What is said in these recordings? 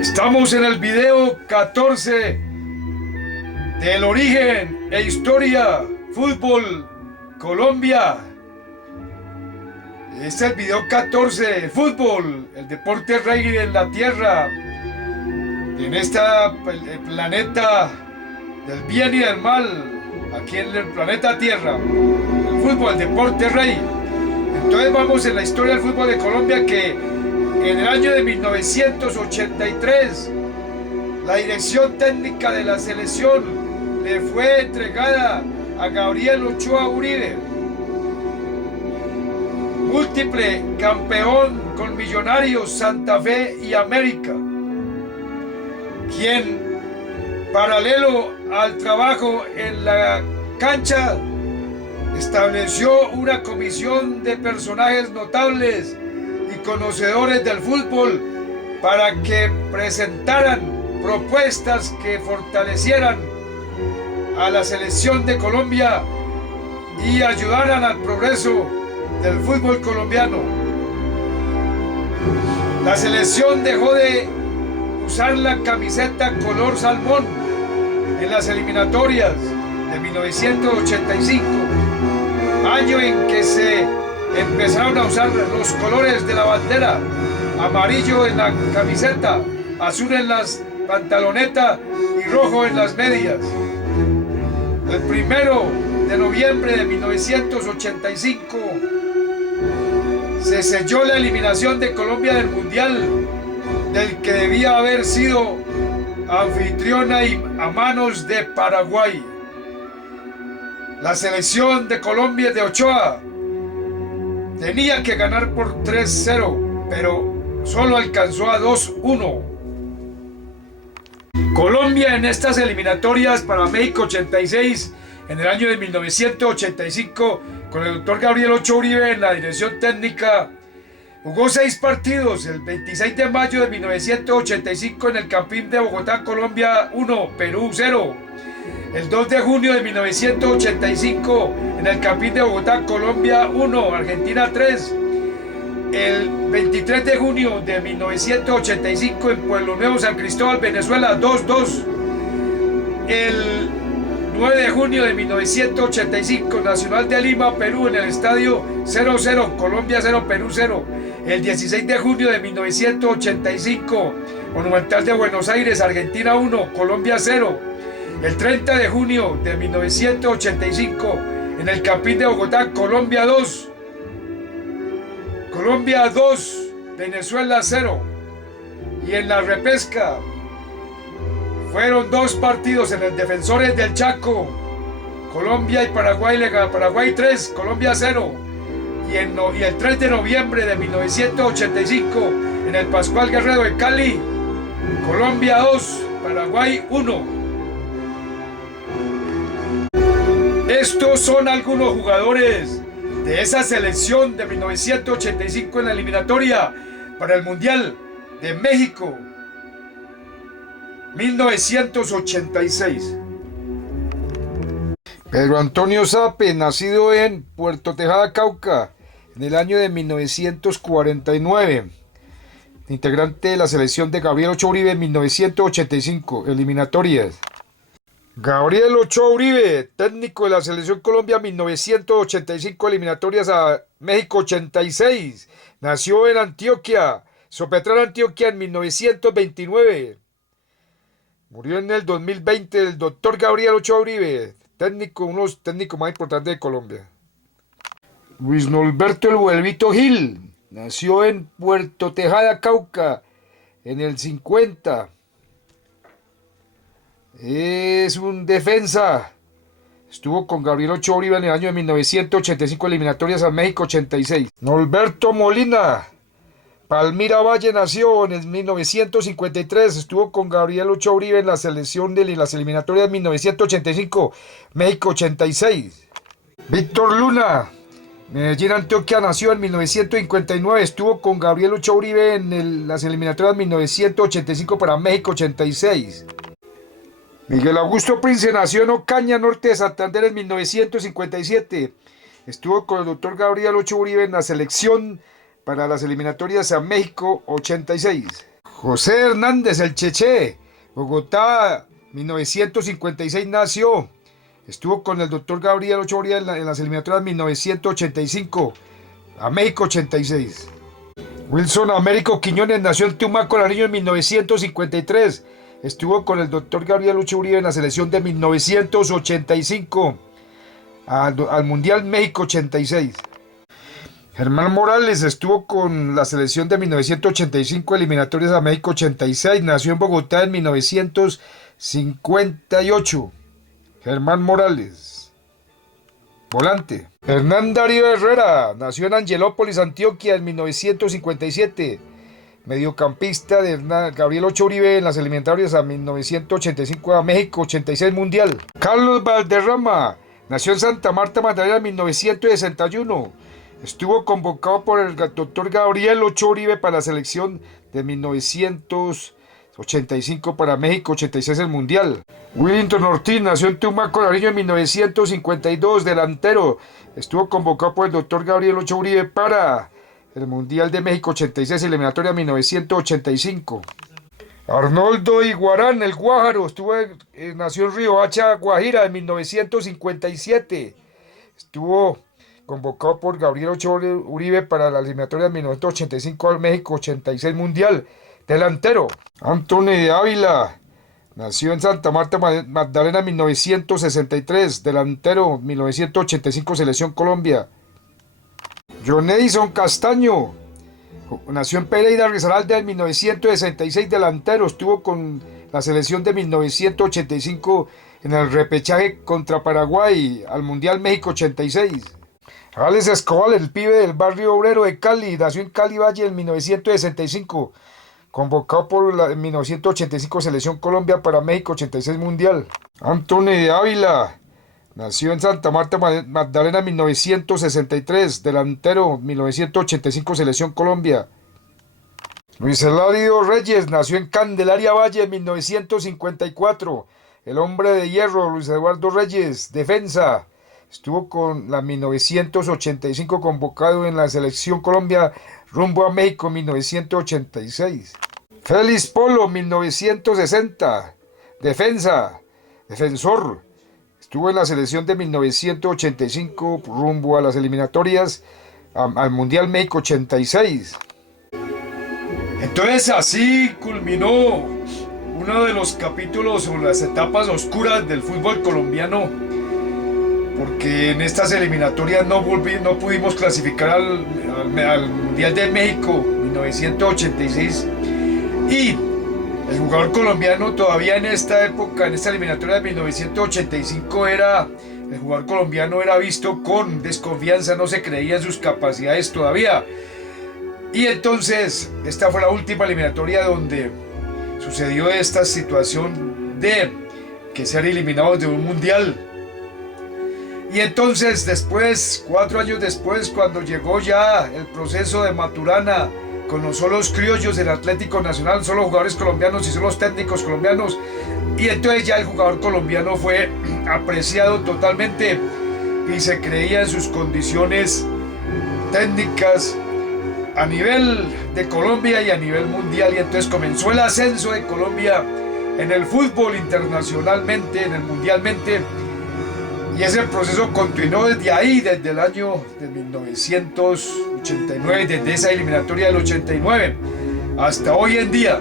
Estamos en el video 14 del origen e historia fútbol Colombia. Este es el video 14, el fútbol, el deporte rey en la tierra, en este planeta del bien y del mal, aquí en el planeta Tierra. El fútbol, el deporte rey. Entonces vamos en la historia del fútbol de Colombia, que en el año de 1983 la dirección técnica de la selección le fue entregada a Gabriel Ochoa Uribe, múltiple campeón con Millonarios, Santa Fe y América, quien, paralelo al trabajo en la cancha, estableció una comisión de personajes notables y conocedores del fútbol para que presentaran propuestas que fortalecieran a la selección de Colombia y ayudaran al progreso del fútbol colombiano. La selección dejó de usar la camiseta color salmón en las eliminatorias de 1985, año en que se empezaron a usar los colores de la bandera: amarillo en la camiseta, azul en las pantalonetas y rojo en las medias. El 1 de noviembre de 1985 se selló la eliminación de Colombia del Mundial, del que debía haber sido anfitriona y a manos de Paraguay. La selección de Colombia de Ochoa tenía que ganar por 3-0, pero solo alcanzó a 2-1. Colombia en estas eliminatorias para México 86, en el año de 1985, con el doctor Gabriel Ochoa Uribe en la dirección técnica, jugó 6 partidos. El 26 de mayo de 1985 en el Campín de Bogotá, Colombia 1, Perú 0. El 2 de junio de 1985 en el Campín de Bogotá, Colombia 1, Argentina 3. El 23 de junio de 1985 en Pueblo Nuevo, San Cristóbal, Venezuela 2-2. El 9 de junio de 1985, Nacional de Lima, Perú, en el estadio 0-0, Colombia 0, Perú 0. El 16 de junio de 1985, Monumental de Buenos Aires, Argentina 1, Colombia 0. El 30 de junio de 1985, en el Campín de Bogotá, Colombia 2, Venezuela 0. Y en la repesca fueron 2 partidos en el Defensores del Chaco, Colombia y Paraguay, Paraguay 3, Colombia 0. Y el 3 de noviembre de 1985 en el Pascual Guerrero de Cali, Colombia 2, Paraguay 1. Estos son algunos jugadores de esa selección de 1985 en la eliminatoria para el Mundial de México 1986. Pedro Antonio Zape, nacido en Puerto Tejada, Cauca, en el año de 1949. Integrante de la selección de Gabriel Ochoa Uribe en 1985, eliminatorias. Gabriel Ochoa Uribe, técnico de la selección Colombia 1985, eliminatorias a México 86. Nació en Antioquia, Sopetrán, Antioquia, en 1929. Murió en el 2020 el doctor Gabriel Ochoa Uribe, técnico, uno de los técnicos más importantes de Colombia. Luis Norberto El Huelvito Gil, nació en Puerto Tejada, Cauca, en el 50. Es un defensa. Estuvo con Gabriel Ochoa Uribe en el año de 1985, eliminatorias a México 86. Norberto Molina, Palmira Valle, nació en el 1953. Estuvo con Gabriel Ochoa Uribe en la selección de las eliminatorias de 1985, México 86. Víctor Luna, Medellín, Antioquia, nació en 1959. Estuvo con Gabriel Ochoa Uribe en las eliminatorias de 1985 para México 86. Miguel Augusto Prince, nació en Ocaña, norte de Santander, en 1957. Estuvo con el doctor Gabriel Ochoa Uribe en la selección para las eliminatorias a México 86. José Hernández, el Cheche, Bogotá, 1956 nació. Estuvo con el doctor Gabriel Ochoa Uribe en las eliminatorias 1985, a México 86. Wilson Américo Quiñones nació en Tumaco, Nariño en 1953. Estuvo con el doctor Gabriel Ochoa Uribe en la selección de 1985 al Mundial México 86. Germán Morales estuvo con la selección de 1985 eliminatorias a México 86. Nació en Bogotá en 1958. Germán Morales. Volante. Hernán Darío Herrera nació en Angelópolis, Antioquia en 1957. Mediocampista de Gabriel Ochoa Uribe en las eliminatorias a 1985 a México 86 Mundial. Carlos Valderrama nació en Santa Marta, Magdalena en 1961. Estuvo convocado por el doctor Gabriel Ochoa Uribe para la selección de 1985 para México 86 el Mundial. Willington Ortiz nació en Tumaco, Nariño en 1952, delantero. Estuvo convocado por el doctor Gabriel Ochoa Uribe para el Mundial de México 86, eliminatoria 1985. Arnoldo Iguarán, el Guájaro, nació en Riohacha, Guajira, en 1957. Estuvo convocado por Gabriel Ochoa Uribe para la eliminatoria de 1985 al México 86 Mundial. Delantero. Anthony de Ávila nació en Santa Marta, Magdalena en 1963. Delantero, 1985 Selección Colombia. John Edison Castaño nació en Pereira, Risaralda en 1966. Delantero, estuvo con la selección de 1985 en el repechaje contra Paraguay al Mundial México 86. Alex Escobar, el pibe del barrio obrero de Cali, nació en Cali Valle en 1965, convocado por la 1985 Selección Colombia para México 86 Mundial. Anthony de Ávila nació en Santa Marta, Magdalena en 1963, delantero, 1985 Selección Colombia. Luis Eladio Reyes nació en Candelaria Valle en 1954, el hombre de hierro, Luis Eduardo Reyes, defensa. Estuvo con la 1985 convocado en la Selección Colombia rumbo a México 1986. Félix Polo, 1960, defensor. Estuvo en la selección de 1985 rumbo a las eliminatorias al Mundial México 86. Entonces así culminó uno de los capítulos o las etapas oscuras del fútbol colombiano, porque en estas eliminatorias no pudimos clasificar al Mundial de México 1986 y el jugador colombiano todavía en esta época, en esta eliminatoria de 1985 el jugador colombiano era visto con desconfianza, no se creía en sus capacidades todavía. Y entonces esta fue la última eliminatoria donde sucedió esta situación de que ser eliminados de un mundial. Y entonces después, 4 años después, cuando llegó ya el proceso de Maturana con los solos criollos del Atlético Nacional, solo jugadores colombianos y solos técnicos colombianos, y entonces ya el jugador colombiano fue apreciado totalmente y se creía en sus condiciones técnicas a nivel de Colombia y a nivel mundial, y entonces comenzó el ascenso de Colombia en el fútbol internacionalmente, en el mundialmente. Y ese proceso continuó desde ahí, desde el año de 1989, desde esa eliminatoria del 89, hasta hoy en día.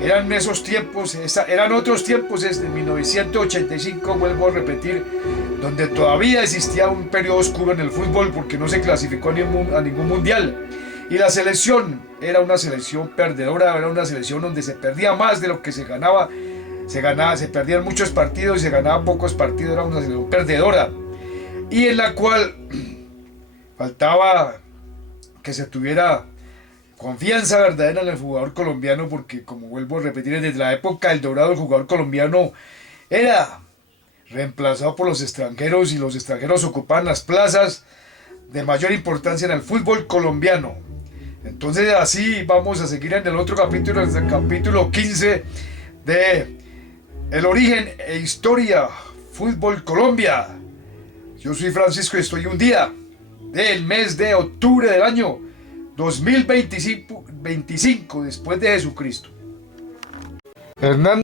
Eran esos tiempos, eran otros tiempos, desde 1985, vuelvo a repetir, donde todavía existía un periodo oscuro en el fútbol porque no se clasificó a ningún mundial. Y la selección era una selección perdedora, era una selección donde se perdía más de lo que se ganaba. Se perdían muchos partidos y se ganaban pocos partidos, era una selección perdedora. Y en la cual faltaba que se tuviera confianza verdadera en el jugador colombiano, porque como vuelvo a repetir, desde la época del dorado el jugador colombiano era reemplazado por los extranjeros y los extranjeros ocupaban las plazas de mayor importancia en el fútbol colombiano. Entonces así vamos a seguir en el otro capítulo, en el capítulo 15 de El origen e historia Fútbol Colombia. Yo soy Francisco y estoy un día del mes de octubre del año 2025 después de Jesucristo. Hernán